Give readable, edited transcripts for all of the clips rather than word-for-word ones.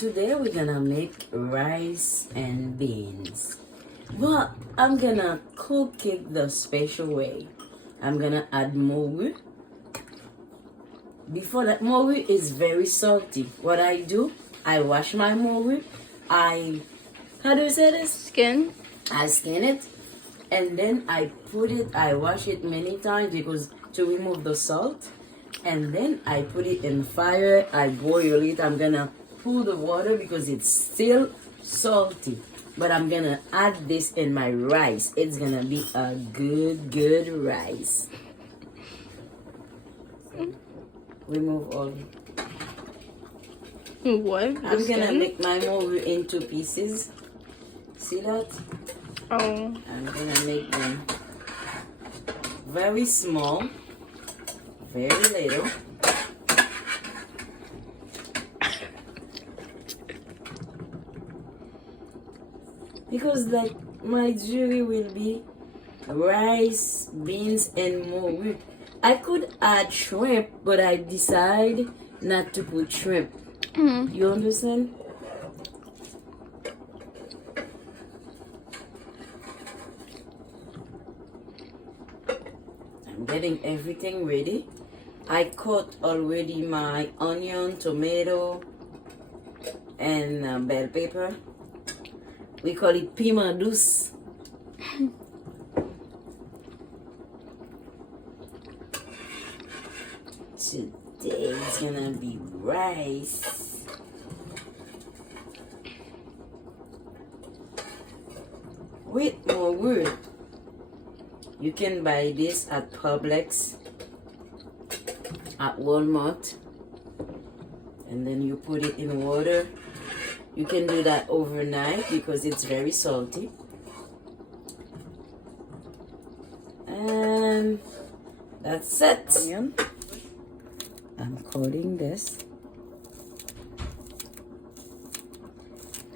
Today we're gonna make rice and beans. But I'm gonna cook it the special way. I'm gonna add mogu. Before that, mogu is very salty. What I do, I wash my mogu. How do you say this? Skin. I skin it, and then I wash it many times because to remove the salt. And then I put it in fire. I boil it. I'm gonna pull the water because it's still salty. But I'm gonna add this in my rice. It's gonna be a good rice. Remove all. What? I'm gonna make my mogu into pieces. See that? Oh. I'm gonna make them very small, very little. Because like my diri will be rice, beans, and mogu. I could add shrimp, but I decide not to put shrimp. You understand? I'm getting everything ready. I cut already my onion, tomato, and bell pepper. We call it piment douce. Today it's gonna be rice. With more wood. You can buy this at Publix, at Walmart, and then you put it in water. You can do that overnight because it's very salty. And that's it. Onion. I'm cutting this.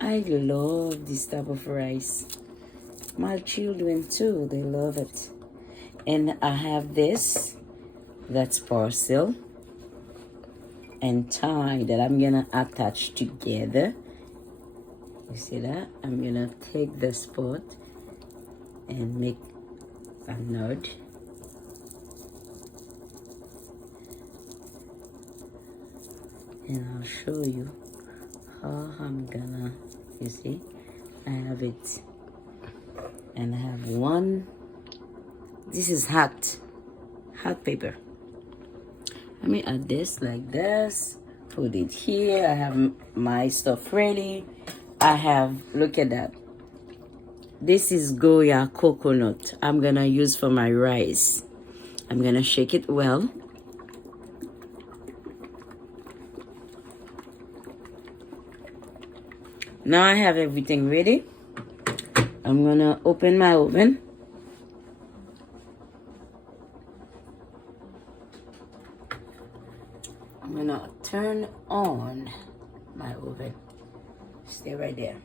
I love this type of rice. My children too, they love it. And I have this, that's parsley and thyme that I'm gonna attach together. You see that? I'm gonna take this pot and make a knot. And I'll show you how I'm gonna, you see, I have it. And I have one, this is hot paper. Let me add this like this, put it here. I have my stuff ready. I have, look at that. This is Goya coconut I'm gonna use for my rice. I'm gonna shake it well. Now I have everything ready. I'm gonna open my oven. I'm gonna turn on my oven. Stay right there.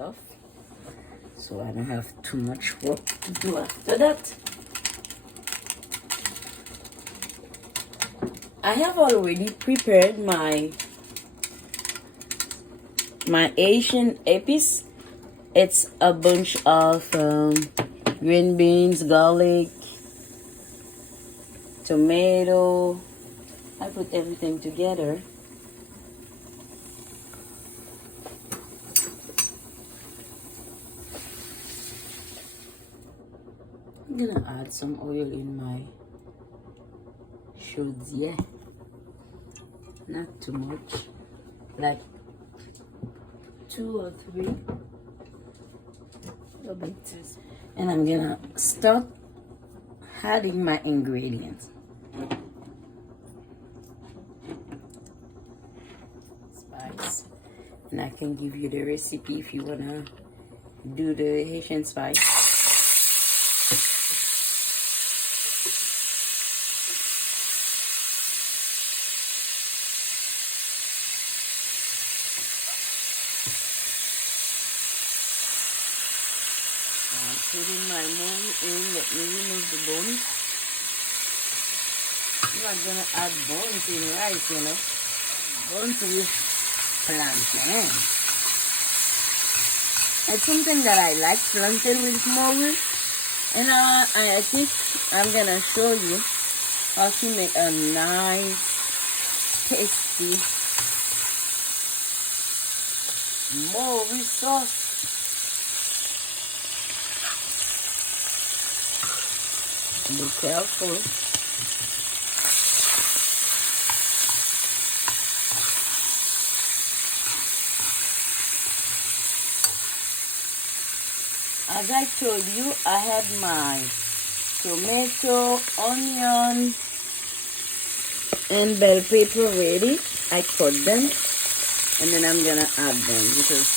Off. So I don't have too much work to do after that. I have already prepared my Haitian épices. It's a bunch of green beans, garlic, tomato. I put everything together. I'm gonna add some oil in my chaudière. Not too much, like 2 or 3 little bits. And I'm gonna start adding my ingredients. Spice. And I can give you the recipe if you wanna do the Haitian spice. I'm putting my mold in. Let me remove the bones. I'm not gonna add bones in rice, you know. buns with plantain. It's something that I like, plantain with morue. And I think I'm gonna show you how to make a nice, tasty morue sauce. Be careful. As I told you, I had my tomato, onion, and bell pepper ready. I cut them, and then I'm gonna add them because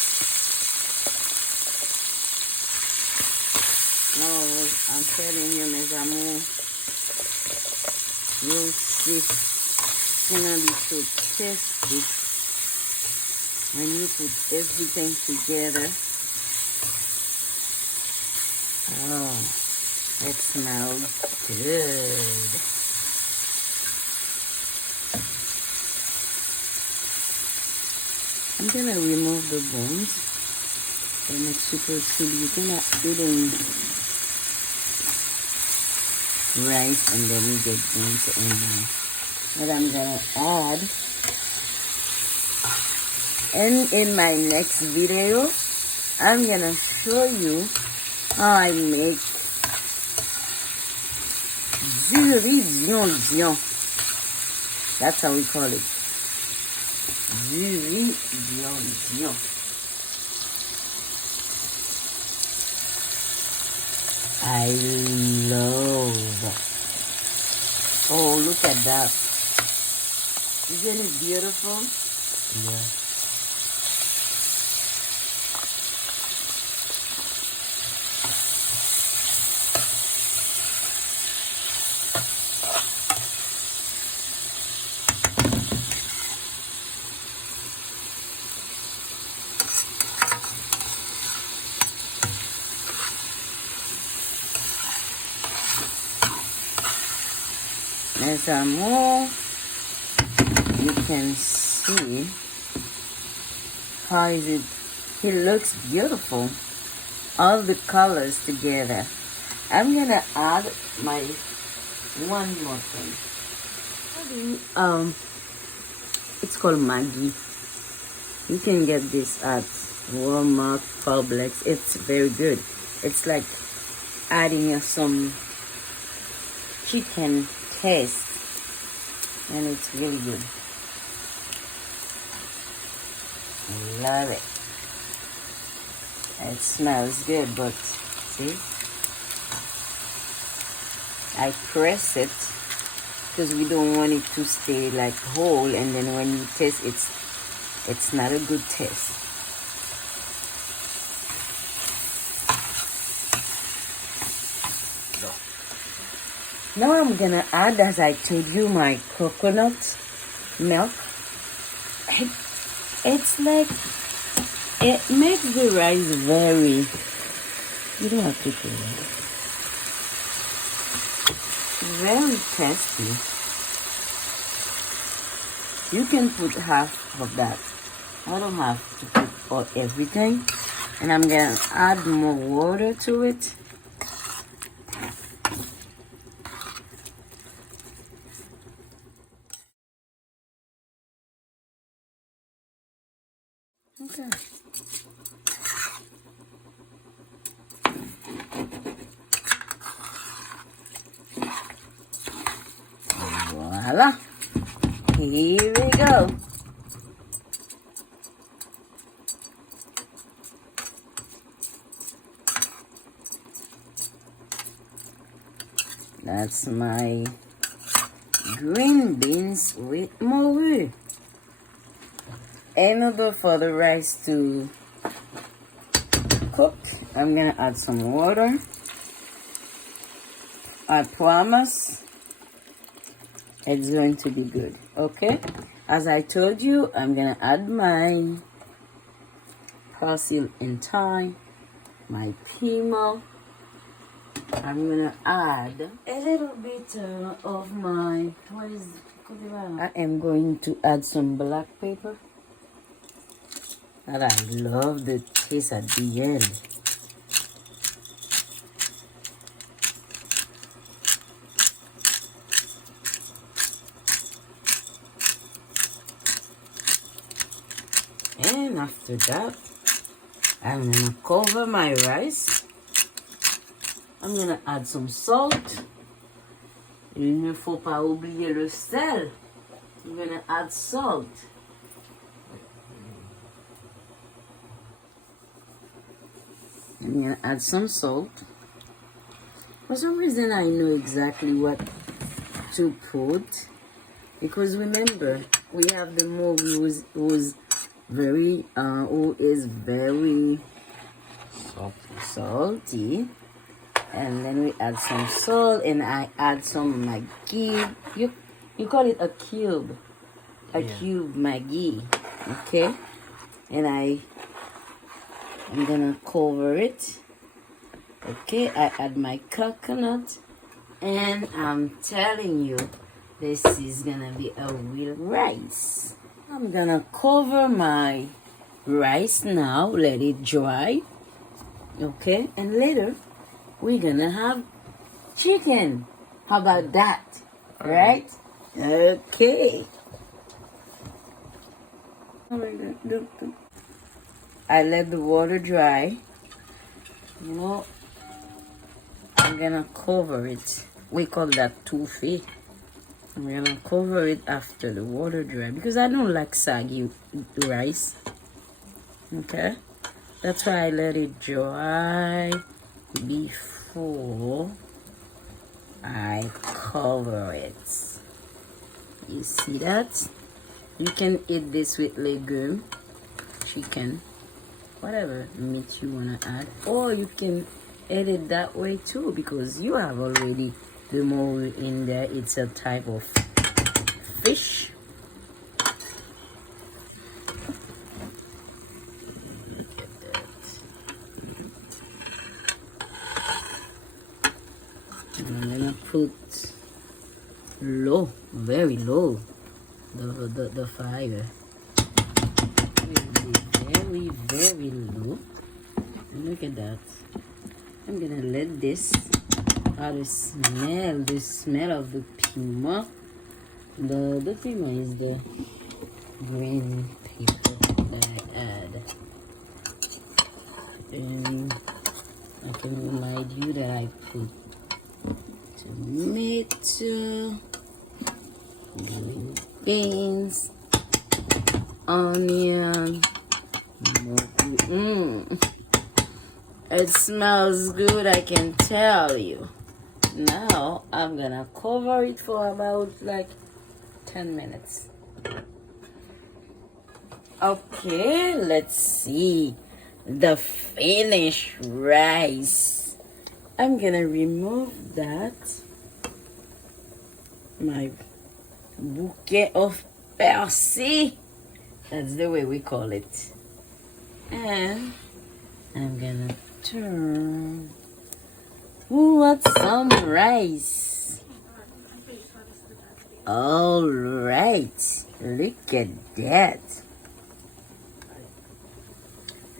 I'm telling you, mes amours, you'll see it's gonna be so tasty when you put everything together. Oh, it smells good. I'm gonna remove the bones and it's super sweet. You cannot eat in rice and then you get bones in there. But I'm gonna add, and in my next video I'm gonna show you how I make diri. That's how we call it. Diri. I love. Oh, look at that. Isn't it beautiful? Yeah. As more, you can see how it looks beautiful. All the colors together. I'm gonna add my one more thing. It's called Maggi. You can get this at Walmart, Publix. It's very good. It's like adding some chicken taste, and it's really good. I love it. It smells good, but see, I press it because we don't want it to stay like whole, and then when you taste it's not a good taste. Now I'm gonna add, as I told you, my coconut milk. It's like, it makes the rice very, you don't have to do that, very tasty. You can put half of that. I don't have to put all everything. And I'm gonna add more water to it. Okay. Voila. Here we go. That's my green beans with morue. In order for the rice to cook, I'm gonna add some water. I promise it's going to be good. Okay, as I told you, I'm gonna add my parsley and thyme, my pimo. I'm gonna add a little bit of my, what is it I am going to add some black pepper. And I love the taste at the end. And after that, I'm gonna cover my rice. I'm gonna add some salt. Il ne faut pas oublier le sel. I'm gonna add salt. I'm gonna add some salt. For some reason, I know exactly what to put, because remember, we have the mole who is very salty, and then we add some salt, and I add some Maggi. You call it a cube, cube Maggi, okay? And I'm gonna cover it. Okay, I add my coconut, and I'm telling you, this is gonna be a real rice. I'm gonna cover my rice now, let it dry. Okay, and later we're gonna have chicken. How about that? Right? Okay. I let the water dry. You know, I'm gonna cover it. We call that touffe. I'm gonna cover it after the water dry because I don't like saggy rice. Okay, that's why I let it dry before I cover it. You see that? You can eat this with legume, chicken, whatever meat you wanna add, or you can eat it that way too, because you have already the mole in there. It's a type of fish. Look at that. And I'm gonna put low, very low, the fire. Very, very low. And look at that. I'm gonna let this the smell of the pima. The pima is the green pepper that I add. And I can remind you that I put tomato, green beans, onion. It smells good, I can tell you. Now I'm gonna cover it for about like 10 minutes. Okay, let's see the finished rice. I'm gonna remove that, my bouquet of persil. That's the way we call it. And I'm gonna turn. Ooh, what's some rice? All right, look at that.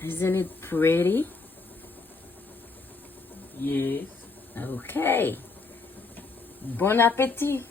Isn't it pretty? Yes. Okay. Bon appetit.